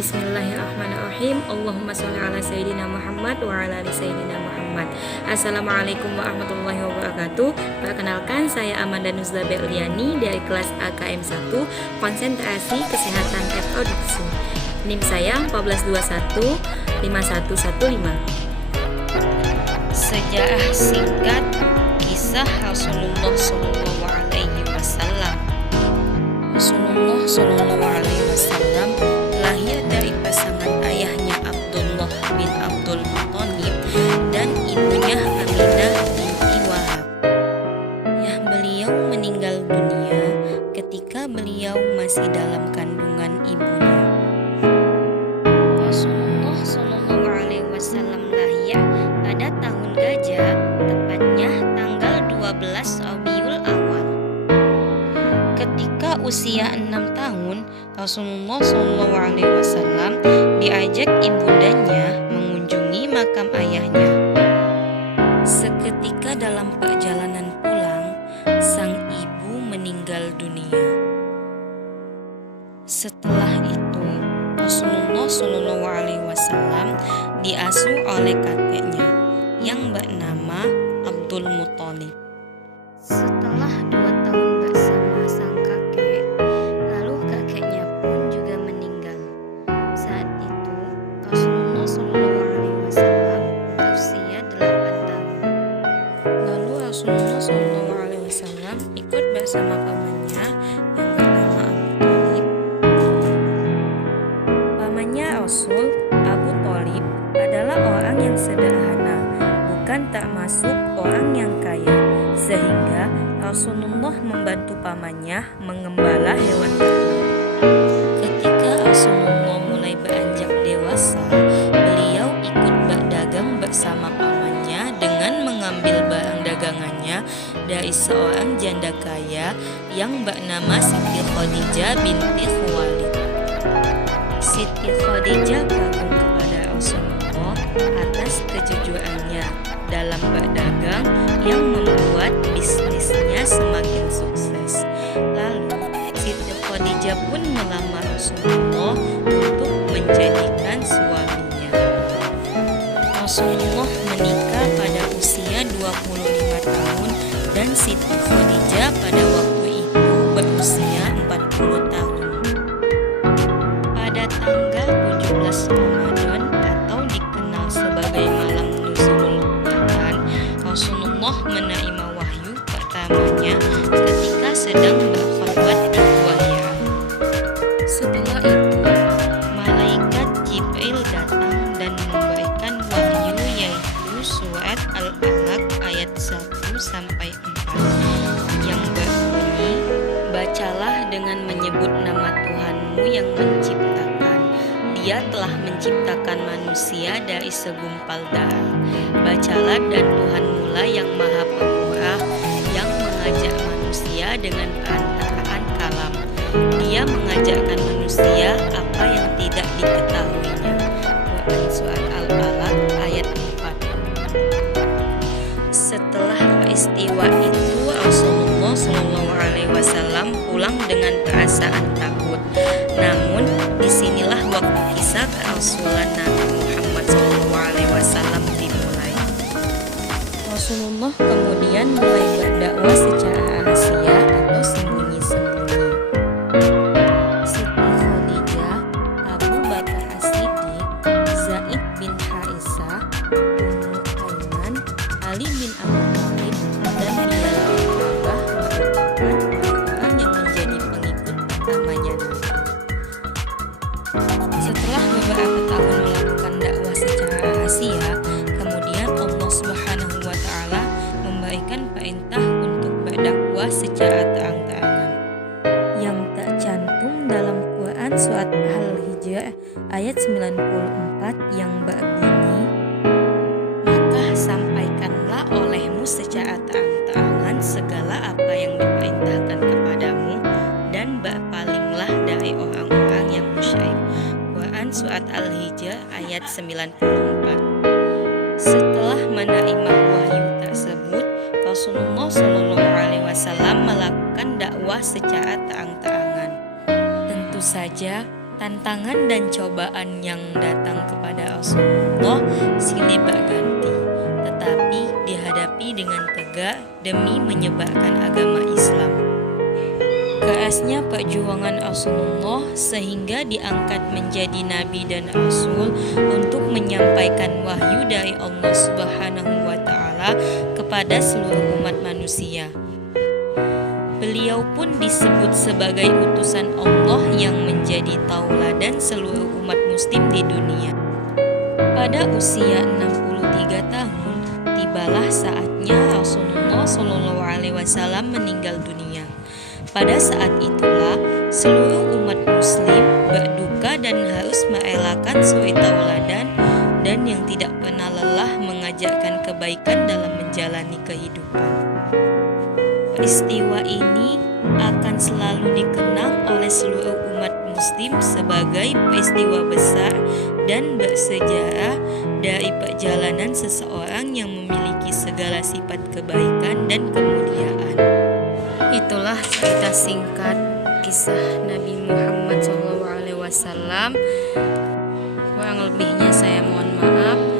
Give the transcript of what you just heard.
Bismillahirrahmanirrahim. Allahumma sholli ala sayyidina Muhammad wa ala ali sayyidina Muhammad. Assalamualaikum warahmatullahi wabarakatuh. Perkenalkan, saya Amanda Nuzla Berliani dari kelas AKM 1 Konsentrasi Kesehatan Reproduksi. NIM saya 1421 5115. Sejarah singkat kisah Rasulullah Shallallahu Alaihi Wasallam. Rasulullah Shallallahu Alaihi Wasallam lahir dari pasangan ayahnya Abdullah bin Abdul Muthalib dan ibunya Aminah binti Wahab. Beliau meninggal dunia ketika beliau masih dalam kandungan ibunya. Rasulullah Shallallahu Alaihi Wasallam lahir pada tahun Gajah, tepatnya tanggal 12 Rabiul Awal. Ketika usia 6 tahun, Rasulullah SAW diajak ibundanya mengunjungi makam ayahnya. Seketika dalam perjalanan pulang, sang ibu meninggal dunia. Setelah itu, Rasulullah SAW diasuh oleh kakeknya yang bernama Abdul Muthalib. Setelah 2 tahun bersama sang kakek, lalu kakeknya pun juga meninggal. Saat itu Rasulullah SAW berusia 8 tahun. Lalu Rasulullah SAW ikut bersama pamannya yang bernama Abu Thalib. Pamannya Rasul, Abu Thalib, adalah orang yang sederhana, bukan termasuk orang yang kaya, sehingga Rasulullah membantu pamannya mengembala hewan ternak. Ketika Rasulullah mulai beranjak dewasa, beliau ikut berdagang bersama pamannya dengan mengambil barang dagangannya dari seorang janda kaya yang bernama Siti Khadijah binti Khuwailid. Siti Khadijah kagum kepada Rasulullah atas kejujurannya dalam berdagang yang membuat bisnisnya semakin sukses. Lalu Siti Khadijah pun melamar Rasulullah untuk menjadikan suaminya. Rasulullah menikah pada usia 25 tahun dan Siti Khadijah pada waktu itu berusia 40 tahun. Pada tanggal 17 Ramadan atau dikenal sebagai malam nuzulul Quran, Rasulullah menerima wahyu pertamanya ketika sedang berkhutbah di Gua Hira. Setelah itu, malaikat Jibril datang dan memberikan wahyu, yaitu surat Al-Alaq ayat 1 sampai 4 yang berbunyi, "Bacalah dengan menyebut nama Tuhanmu yang menciptakan. Dia telah menciptakan manusia dari segumpal darah. Bacalah, dan Tuhanmulah yang maha pemurah, yang mengajak manusia dengan perantaraan kalam. Dia mengajarkan manusia apa yang tidak diketahuinya." Quran surat Al-Alaq ayat 4. Setelah peristiwa itu, Rasulullah SAW pulang dengan perasaan takut. Namun, disinilah waktu kisah kerasulan Nabi Muhammad SAW dimulai. Rasulullah kemudian mulai berdakwah secara rahasia atau sembunyi-sembunyi. Siti Khadijah, Abu Bakar As-Siddiq, Zaid bin Harisah, Ummu Aiman, Ali bin Abi Thalib, dan Bilal bin Rabah merupakan orang yang menjadi pengikut pertamanya Nabi. Setelah beberapa tahun melakukan dakwah secara rahasia, kemudian Allah Subhanahu wa Ta'ala memberikan perintah untuk berdakwah secara terang-terangan, yang tercantum dalam Quran surat Al-Hijr ayat 94 yang berbunyi, "Maka sampaikanlah olehmu secara terang-terangan segala apa yang diperintahkan kepadamu, dan berpalinglah dari orang-orang yang musyrik." Quran surat Al-Hijr ayat 94. Setelah menerima wahyu tersebut, Rasulullah SAW melakukan dakwah secara terang-terangan. Tentu saja Tantangan dan cobaan yang datang kepada Rasulullah silih berganti, tetapi dihadapi dengan tegak demi menyebarkan agama Islam. Kerasnya perjuangan Rasulullah sehingga diangkat menjadi nabi dan rasul untuk menyampaikan wahyu dari Allah Subhanahu wa taala kepada seluruh umat manusia. Beliau pun disebut sebagai utusan Allah yang menjadi tauladan seluruh umat muslim di dunia. Pada usia 63 tahun, tibalah saatnya Rasulullah SAW meninggal dunia. Pada saat itulah seluruh umat muslim berduka dan harus merelakan suri tauladan dan yang tidak pernah lelah mengajarkan kebaikan dalam menjalani kehidupan. Peristiwa ini akan selalu dikenang oleh seluruh umat muslim sebagai peristiwa besar dan bersejarah dari perjalanan seseorang yang memiliki segala sifat kebaikan dan kemuliaan. Itulah cerita singkat kisah Nabi Muhammad SAW. Kurang lebihnya saya mohon maaf.